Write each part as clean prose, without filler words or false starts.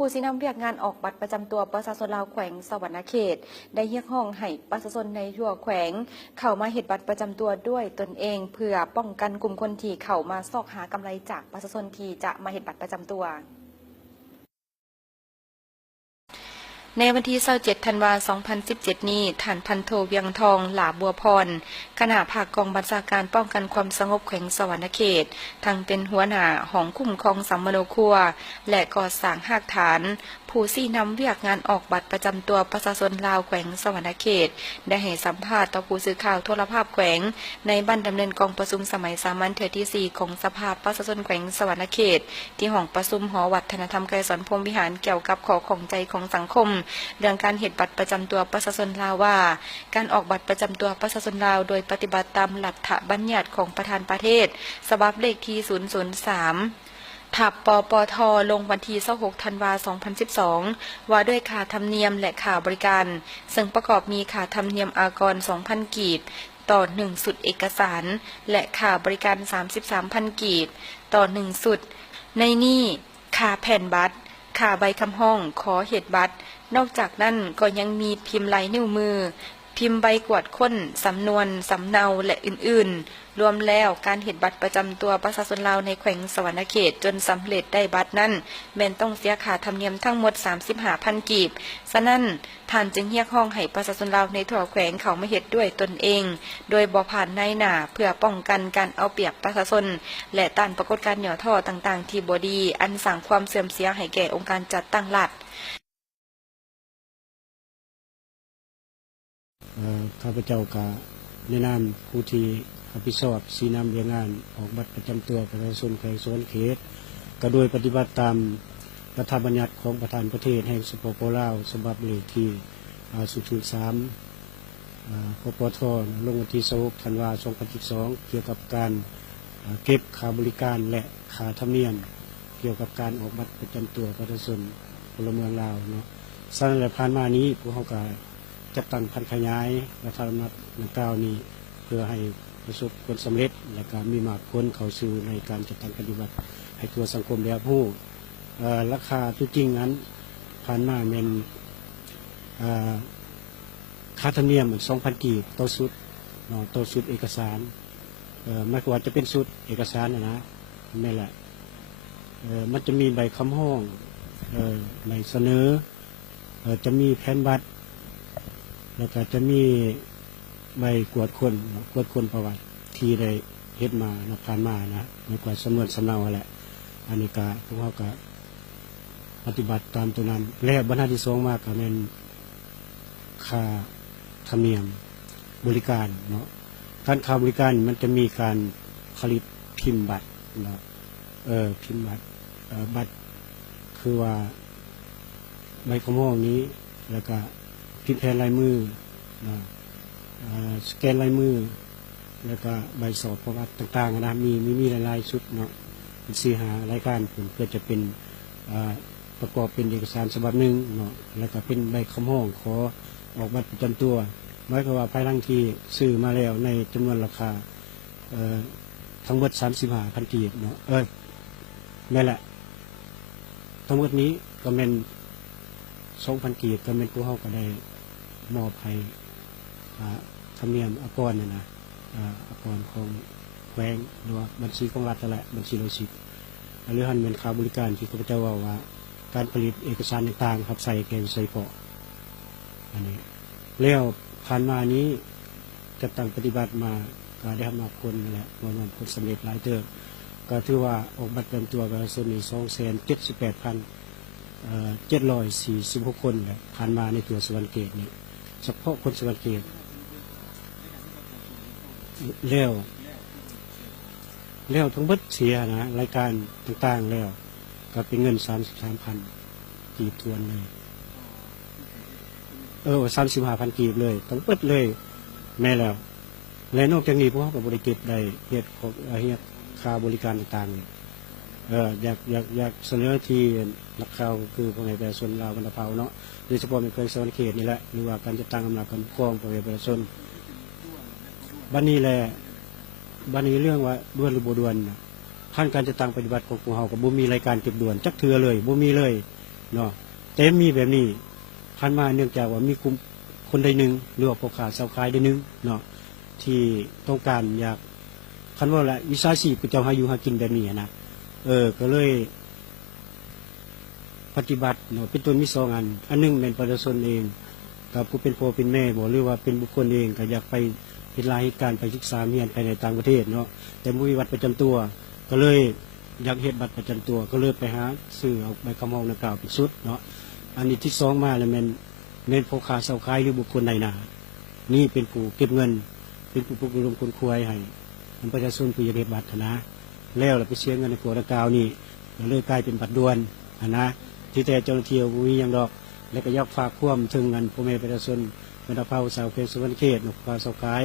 ผู้สินำเรียกงานออกบัตรประจำตัวประชาชนลาวแขวงสวรรณเขตได้เรียกร้องให้ประชาชนในทั่วแขวงเข้ามาเฮ็ดบัตรประจำตัวด้วยตนเองเพื่อป้องกันกลุ่มคนที่เข้ามาซอกหากำไรจากประชาชนที่จะมาเฮ็ดบัตรประจำตัวในวันที่27ธันวาคม2017นี้ท่านพันโทเวียงทองหลาบัวพรคณะภาคกองบัญชาการป้องกันความสงบแขวงสวรรณเขตทั้งเป็นหัวหน้าห้องคุ้มครองสัมมโนครัวและก่อสร้างหากฐานผู้ซี่นำเรียกงานออกบัตรประจำตัวประชาชนลาวแขวงสวรรณเขตได้ให้สัมภาษณ์ต่อผู้สื่อข่าวโทรภาพแขวงในบ้านดำเนินกองประชุมสมัยสามัญเทื่อที่4ของสภาประชาชนแขวงสวรรณเขตที่ห้องประชุมหอวัฒนธรรมไกรสอนพรหมวิหารเกี่ยวกับข้อข้องใจของสังคมเรื่องการเฮ็ดบัตรประจำตัวประชาชนลาวว่าการออกบัตรประจำตัวประชาชนลาวโดยปฏิบัติตามหลักบัญญัติของประธานประเทศฉบับเลขที่003ถับปปทลงวันที่26ธันวาคม2012ว่าด้วยค่าธรรมเนียมและค่าบริการซึ่งประกอบมีค่าธรรมเนียมอากร 2,000 กีบต่อ1สุดเอกสารและค่าบริการ 33,000 กีบต่อ1สุดในนี้ค่าแผ่นบัตรค่าใบคำห้องขอเฮ็ดบัตรนอกจากนั้นก็ยังมีพิมพ์ลายนิ้วมือพิมพ์ใบกวดค้นสำนวนสำเนาและอื่นๆรวมแล้วการเฮ็ดบัตรประจำตัวประชาชนลาวในแขวงสวรรณเขตจนสำเร็จได้บัตรนั้นแม้นต้องเสียค่าธรรมเนียมทั้งหมด 35,000 กีบฉะนั้นท่านจึงเรียกร้องให้ประชาชนลาวในทั่วแขวงเข้ามาเฮ็ดด้วยตนเองโดยบ่ผ่านนายหน้าเพื่อป้องกันการเอาเปรียบประชาชนและต้านปรากฏการณ์ย่อท้อต่างๆที่บ่ดีอันสร้างความเสื่อมเสียให้แก่องค์การจัดตั้งรัฐข้าพเจ้าก็ในนามผู้ที่รับผิดชอบสีนำเรียงงานออกบัตรประจำตัวประชาชนแขวงสวรรณเขตก็โดยปฏิบัติตามรัฐบัญญัติของประธานประเทศแห่งสปป.ลาวฉบับเลขที่003ปปทลงวันที่26ธันวาคม2012เกี่ยวกับการเก็บค่าบริการและค่าธรรมเนียมเกี่ยวกับการออกบัตรประจำตัวประชาชนพลเมืองลาวเนาะสำหรับผ่านมานี้ผู้เฮาก็จัดตั้งพันขยายรัฐธรรมนูญดังกล่าวนี้เพื่อให้ประสบผลสำเร็จและการมีมากผลเข้าสู่ในการจัดตั้งปฏิบัติให้ทั่วสังคมแล้วผู้ราคาที่จริงนั้นผ่านมาเป็นค่าธรรมเนียม 2,000 กีบต่อสุดต่อสุดเอกสารไม่ว่าจะเป็นสุดเอกสารนะนี่แหละมันจะมีใบคำห้องใบเสนอจะมีแผ่นบัตรแล้วก็จะมีใบกวดคนประวัติที่ได้เฮ็ดมาผ่านมานะไม่กว่าสำนวนสำเนาแหละอันนี้ก็พวกเขาก็ปฏิบัติตามตัวนั้นและบรรทัดที่2มากก็เป็นค่าธรรมเนียมบริการเนาะการค่าบริการมันจะมีการผลิตพิมพ์บัตรเนาะพิมพ์บัตรคือว่าใบคำห้องนี้แล้วก็พิมพ์แผ่นลายมือสแกนลายมือแล้วก็ใบสอบประวัติต่างๆนะมีหลายๆชุดเนาะ4-5รายการเพื่อจะเป็นประกอบเป็นเอกสารฉบับหนึ่งเนาะแล้วก็เป็นใบคำห้องขอออกบัตรประจำตัวหมายความว่าภายหลังที่ซื้อมาแล้วในจำนวนราคาทั้งหมด 35,000 กีบเนาะนั่นแหละทั้งหมดนี้ก็เป็น 2,000 กีบก็เป็นผู้เฮาก็ได้มอบให้ธรรมเนียมอากรนะอากรของแขวงหรือว่าบัญชีของรัฐนั่นแหละบัญชีโลจิสหรือหันเป็นค่าบริการที่ข้าพเจ้าว่าการผลิตเอกสารต่างๆครับใส่เกณฑ์ใส่เปาะอันนี้แล้วผ่านมานี้จะตั้งปฏิบัติมาก็ได้ทำมาคนนั่นแหละมันผลสำเร็จหลายเติบก็ถือว่าออกบัตรประจำตัวประชาชนนี่278,746 คนแหละผ่านมาในตัวสวรรณเขตนี่เฉพาะคนสวรรณเขตแล้วทั้งหมดเสียนะรายการต่างๆแล้วก็เป็นเงิน 33,000 กีบทวนเลย35,000 กีบเลยต้องเปิดเลยแม่แล้วและนอกจากนี้พวกเขาก็บริเก็บได้เฮ็ดค่าบริการต่างๆอยากเสนอที่นักข่าวคือพวกในประชาชนลาวบรรพาวเนาะโดยเฉพาะในแขวงสวรรณเขตนี่แหละหรือว่าการจัดตั้งอำนาจการปกครองของประชาชนบัดนี้แหละเรื่องว่าด่วนหรือบ่ด่วนขั้นการจัดตั้งปฏิบัติของพวกเขาก็บ่มีรายการเก็บด่วนจักเทื่อเลยบ่มีเลย เนาะแต่มีแบบนี้คันมาเนื่องจากว่ามีกลุ่มคนใดหนึ่งหรือว่าพ่อค้าชาวขายใดหนึ่งเนาะที่ต้องการอยากคันว่าละวิชาชีพเจ้าหาอยู่หากินแบบนี้นะก็เลยปฏิบัติเนาะเป็นต้นมี2 อันหนึงเป็นประชาชนเองกับผู้เป็นพ่อเป็นแม่บ่หรือว่าเป็นบุคคลเองก็อยากไปเฮ็ดรายเหตุการณ์ไปศึกษาเรียนไปในต่างประเทศเนาะแต่บ่มีบัตรประจำตัวก็เลยอยากเฮ็ดบัตรประจำตัวก็เลยไปหาซื้อเอาใบคำร้องดังกล่าวเป็นชุดเนาะอันนี้ที่2มาแล้วแม่นพ่อค้าชาวขายหรือบุคคลใดนานี่เป็นผู้เก็บเงินเป็นผู้ปกครองคนควายให้ประชาชนผู้อยากเฮ็ดบัตรนะแล้วไปเสียเงินในพวกดังกล่าวนี่ก็เลยกลายเป็นบัตรด่วนนะที่แต่เจ้าหน้าที่บ่มีหยังดอกและก็อยากฝากความถึงเงินพ่อแม่ประชาชนบรรดาเผ่าชาวเพชรสวรรณเขตนกปลาชาวขาย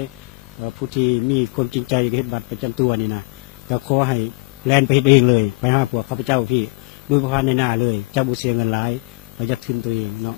ผู้ที่มีความจริงใจเฮ็ดบัตรประจำตัวนี่นะก็ขอให้แลนไปเฮ็ดเองเลยไปหาพวกข้าพเจ้าพี่ด้วยประพานในหน้าเลยเจ้าบุเสียเงินหลายประหยัดทุนตัวเองเนาะ